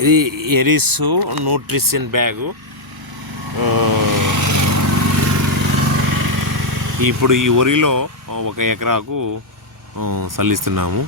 ఇది Eris nutrition bag. ఇప్పుడు ఈ వరిలో 1 ఎకరాకు చల్లిస్తున్నాము.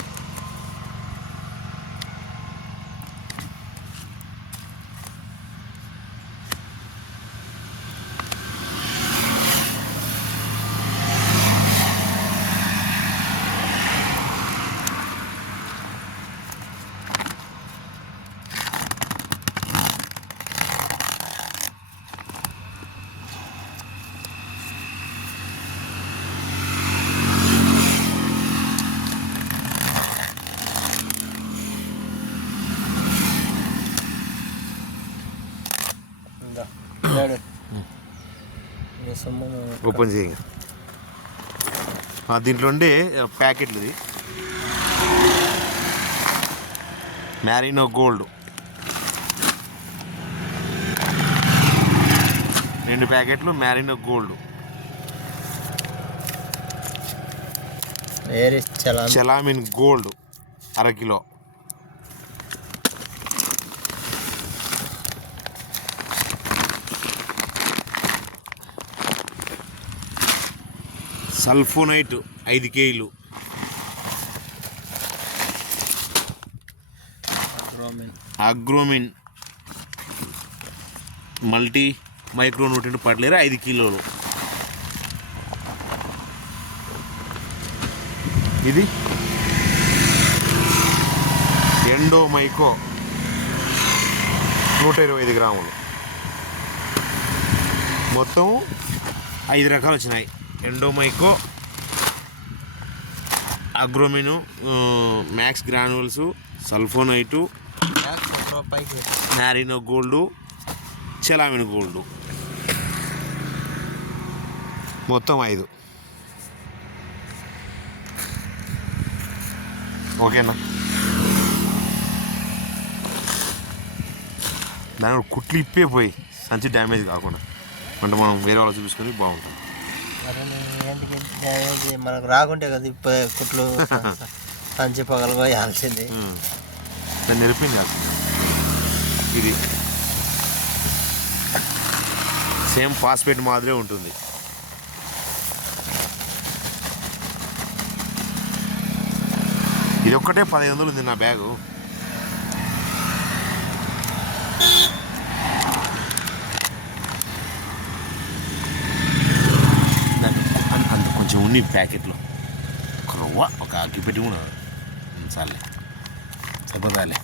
ఓపెన్ చేయండి. దీంట్లో ఉండే ప్యాకెట్లు, ఇది మ్యారినో గోల్డ్ 2 ప్యాకెట్లు Marino gold. Chelamin gold 1/2 kilo. Sulphonite 5 కేజీలు. Agromin multi micro nutrient fertiliser 5 కిలోలు. ఇది ఎండోమైకో 125 గ్రాములు. మొత్తం 5 రకాలు వచ్చినాయి. Endomyco, Agromin, max granules, Sulphonite, Marino gold, Chelamin gold, మొత్తం 5. ఓకేనా? దాని కుట్లు ఇప్పే పోయి సంచి డ్యామేజ్ కాకుండా అంటే మనం వేరే వాళ్ళు చూపించుకొని బాగుంటుంది. మనకు రాకుంటే కదా ఇప్పుడు కుట్లు సంచి పగలు పోయాల్సింది. దాన్ని నిరిపింది. ఇది సేమ్ ఫాస్ఫేట్ మాదిరే ఉంటుంది. ఇది ఒక్కటే 1500 ఉంది నా బ్యాగు. కొంచెం ఉన్ని ప్యాకెట్లో ఒక అగ్గి పెట్టి కూడా చాలే, సరిపోతాలే.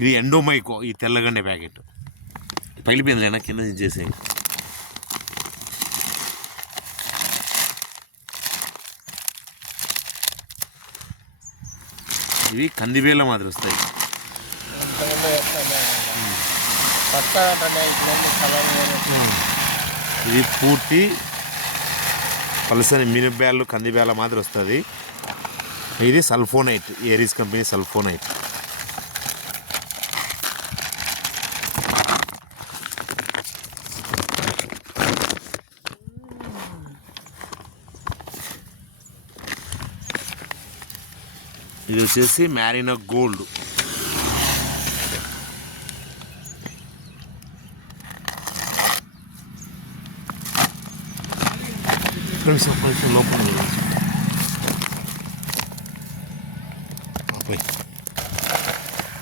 ఇది ఎండోమైకో, ఈ తెల్లగండే ప్యాకెట్ పగిలిపోయింది లేనా, కింద చేసే. ఇవి కందివేల మాదిరి వస్తాయి. ఇది పూర్తి పలసని మినపేళ్ళు కందిబేళ్ళ మాదిరి వస్తుంది. ఇది సల్ఫోనైట్, ఏరీస్ కంపెనీ సల్ఫోనైట్. ఇది వచ్చేసి మ్యారినో గోల్డ్. లోపల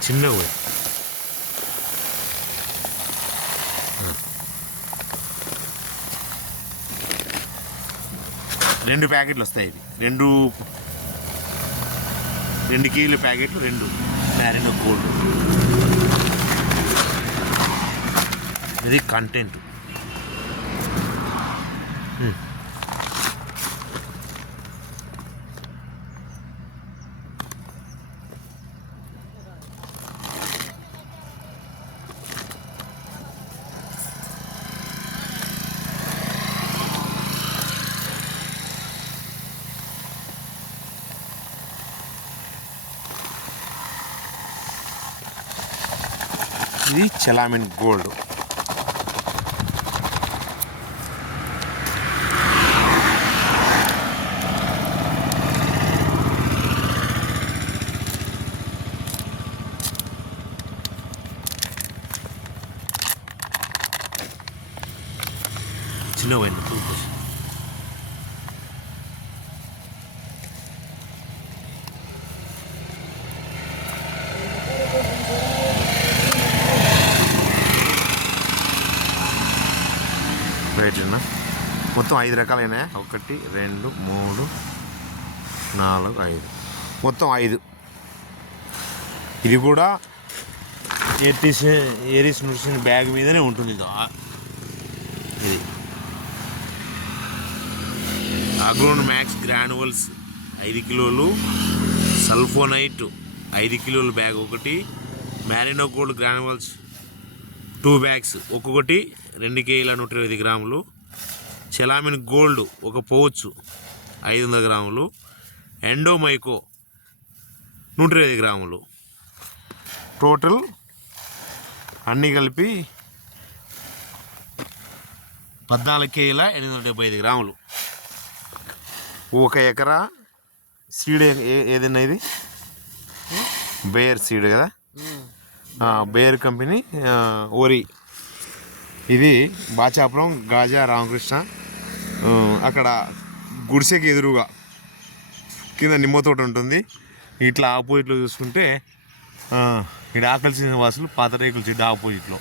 చిన్నగా 2 ప్యాకెట్లు వస్తాయి. ఇవి 2 కేజీల ప్యాకెట్లు, 2 మ్యారినో గోల్డ్. ఇది కంటెంట్. ఇది చలామిన్ గోల్డ్. చిన్న పోయింది తూర్పు. రైట్నా మొత్తం 5 రకాలైనా 1 2 3 4 5 మొత్తం 5. ఇది కూడా ఏరీస్ న్యూట్రిషన్ బ్యాగ్ మీదనే ఉంటుంది. ఇది అగ్రోన్ మ్యాక్స్ గ్రాన్యువల్స్ 5 కిలోలు, సల్ఫోనైట్ 5 కిలోల బ్యాగ్ ఒకటి, మ్యారినో గోల్డ్ గ్రాన్యువల్స్ 2 బ్యాగ్స్ ఒక్కొక్కటి 2 కేజీల 120 గ్రాములు, చెలామిన్ గోల్డ్ ఒక పౌచ్ 500 గ్రాములు, ఎండోమైకో 120 గ్రాములు, టోటల్ అన్నీ కలిపి 14 కేజీల 875 గ్రాములు. 1 ఎకరా సీడ్ ఏదైనా ఇది బేర్ సీడ్ కదా, బేర్ కంపెనీ ఓరి. ఇది బాచాపురం గాజా రామకృష్ణ. అక్కడ గుడిసెకి ఎదురుగా కింద నిమ్మ తోట ఉంటుంది. ఇట్లా ఆపోజిట్లో చూసుకుంటే ఇక్కడ ఆకలి శ్రీనివాసులు పాత రేకుల చెడ్డ ఆపోజిట్లో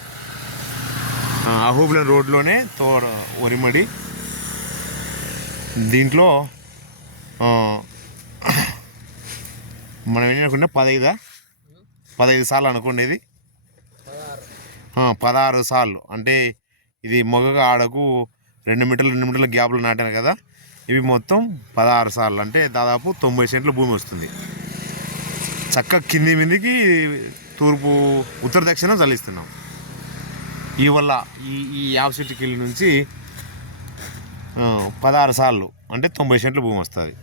అహోబిలం రోడ్లోనే ఒరిమడి. దీంట్లో మనం ఏం అనుకున్నా 15 సార్లు అనుకునేది 16 సార్లు. అంటే ఇది మొగగా ఆడకు 2 మీటర్ల గ్యాప్లో నాటాను కదా. ఇవి మొత్తం 16 సార్లు, అంటే దాదాపు 90 సెంట్ల భూమి వస్తుంది. చక్కగా కింది మీదికి తూర్పు ఉత్తర దక్షిణం చల్లిస్తున్నాం. ఈ వల్ల ఈ యాప్ చెట్టుకి వెళ్ళి నుంచి 16 సార్లు అంటే 90 సెంట్ల భూమి వస్తుంది.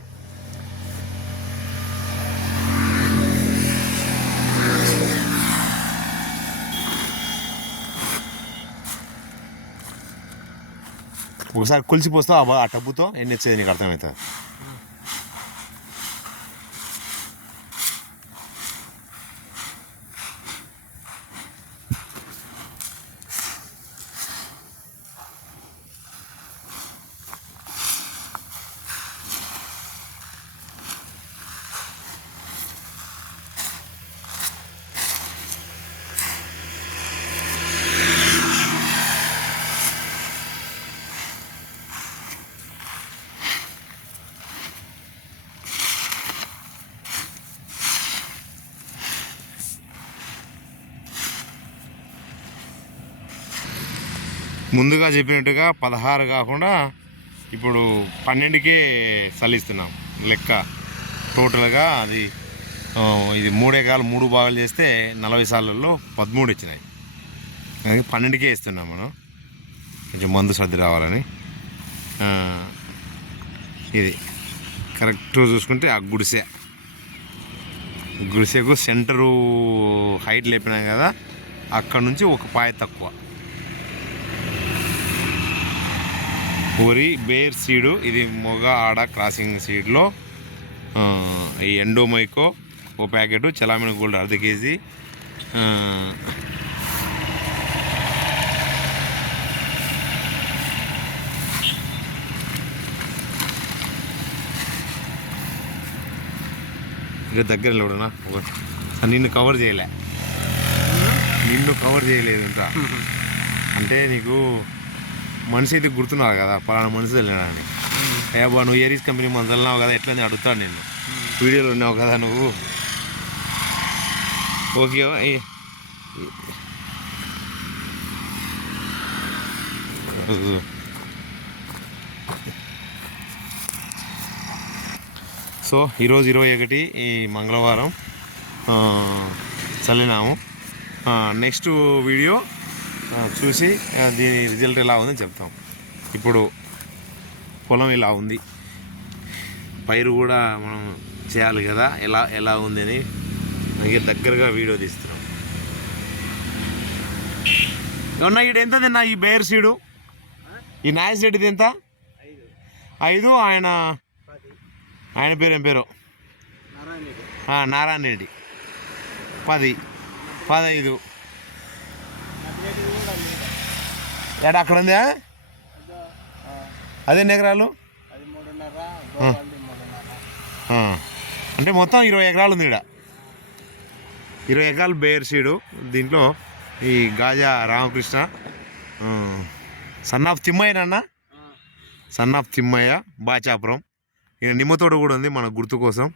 ఒకసారి కొలిసిపోస్తావు ఆ టబ్బుతో ఎన్ని వచ్చేది నీకు అర్థమవుతుంది. ముందుగా చెప్పినట్టుగా 16 కాకుండా ఇప్పుడు 12కే చల్లిస్తున్నాం లెక్క. టోటల్గా అది ఇది 3 ఎకరాలు 3 భాగాలు చేస్తే 40 సార్లలో 13 ఇచ్చినాయి. 12కే ఇస్తున్నాం మనం, కొంచెం మందు సర్ది రావాలని. ఇది కరెక్ట్ చూసుకుంటే ఆ గుడిసెకు సెంటరు హైట్ లేపినాం కదా, అక్కడ నుంచి ఒక పాయ తక్కువ. వరి బేర్ సీడు, ఇది మొగ ఆడ క్రాసింగ్ సీడ్లో ఈ ఎండోమైకో ఓ ప్యాకెట్, చలామిన గోల్డ్ 1/2 కేజీ, ఇక దగ్గర లేవుడనా నిన్ను కవర్ చేయలేదు ఇంకా. అంటే నీకు మనిషి అయితే గుర్తున్నారు కదా, పలానా మనిషి వెళ్ళాడని. అయ్యా బా నువ్వు ఏరీస్ కంపెనీ మంది వెళ్ళినావు కదా, ఎట్లా అడుగుతాను నేను, వీడియోలో ఉన్నావు కదా నువ్వు. ఓకే సో ఈరోజు 21 ఈ మంగళవారం చల్లినాము. నెక్స్ట్ వీడియో చూసి దీని రిజల్ట్ ఎలా ఉందని చెప్తాం. ఇప్పుడు పొలం ఇలా ఉంది, పైరు కూడా మనం చేయాలి కదా, ఎలా ఉంది అని దగ్గరగా వీడియో తీస్తున్నాం. ఏమన్నా ఇక్కడ ఎంత తిన్నా ఈ బేర్ సీడు, ఈ నాయస్ రెడ్డిది ఎంత? 5. ఆయన పేరు ఏం పేరు? నారాయణ రెడ్డి. 10, 15. ఎక్కడ అక్కడ ఉందా? అది ఎన్ని ఎకరాలు? అది 3.5, గోవాల్ది 3.5. అంటే మొత్తం 20 ఎకరాలు ఉంది ఇక్కడ. 20 ఎకరాలు బేర్ సీడు. దీంట్లో ఈ గాజా రామకృష్ణ, సన్ ఆఫ్ తిమ్మయ్యనన్న, సన్ ఆఫ్ తిమ్మయ్య బాచాపురం. ఈయన నిమ్మతోట కూడా ఉంది మన గుర్తు కోసం.